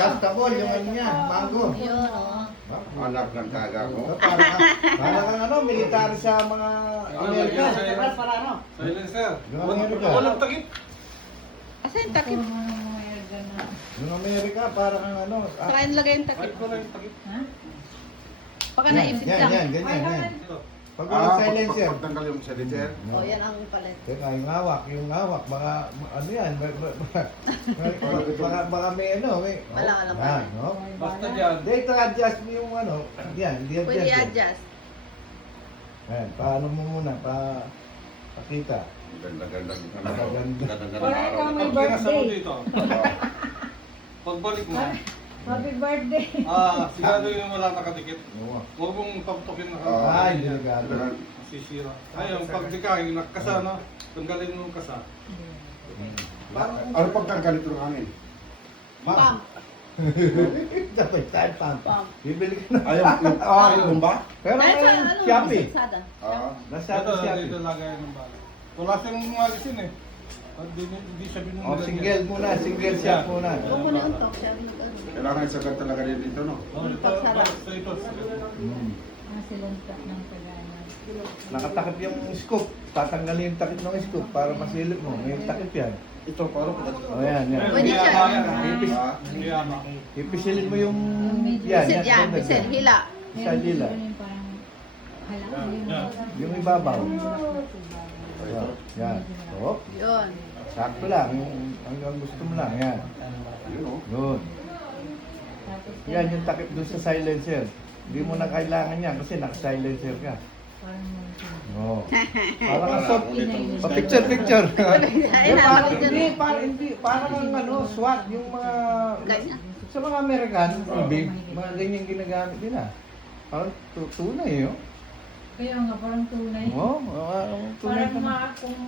adjustable yung ano niya, mango. Yun, oh. Anak ng taga ko. Para kang ano, military sa mga Amerika. Para ano? Silencer. Yung Amerika. Walang takip. Asa yung takip? Yung Amerika, para kang ano. Saka yung lagay yung takip. Ay, wala yung takip. Baka naipit Yan, lang. yan, ganyan, yan. Ito. Pag walang silencer. Pagtanggal yung silencer. Oh, yan ang palit. Teka, yung hawak, baka, ano yan, baka may ano, may... Wala, wala pa. Yan, no? Basta dyan. Dito, adjust mo yung ano, yan, hindi Pwede adjust. i-adjust. Yan, paano mo muna, pakita. Ganda-ganda. Ganda. Ganda-ganda Wala araw kang na may to. Pag pinasa mo birthday. dito. Pagbalik mo. Happy birthday. Sigado yung wala nakadikit. Oo. Huwag mong paputokin na Ay, delikado. Sisira. Ayun, pag dikain, nakasa, no? Tanggalin mo yung kasa. Ano pagtanggal ito ng hangin? Pump. Dapat tayo pump. Pump. Bibili ka na. Ayaw, yung ba? Pero Dahil sa ngayon, ano, Shopee. Lazada. Nasa Ito, Shopee. dito lagay ng bala. Wala siyang magazine eh. Hindi siya binunod. Oh, single muna, single shot muna. Huwag mo na untok. Siya nag-ano. Kailangan isagad talaga din dito, no? Oh, ito, Pagsara. ito. Silenta ng Sagana. Nakatakip yung scoop. Tatanggalin yung takip ng scoop para masilip mo. May takip yan. Ito, parang O yan, yan. Pwede siya. Ipis, Hindi ama. ipisilin mo yung... Yan, Pisil, yan. standard Pisil, yan. hila. Sa dila. Parang hala. Yung ibabaw. Ito. Yan. Oh, Yun. sakto lang. Yung hanggang gusto mo lang. Yan. Yun, oh. Yun. Yan yung takip dun sa silencer. Hindi mo na kailangan yan kasi naka-silencer ka. Oo. Para kang soft. Pa-picture, picture. Ay, Parang nandito hindi, dyan. parang ang ano, SWAT, yung mga... Ganyan. Sa mga American, mga ganyan ginagamit nila. Parang tunay, yun. Kaya nga, parang tunay. Oo, tunay Parang pa. mga kung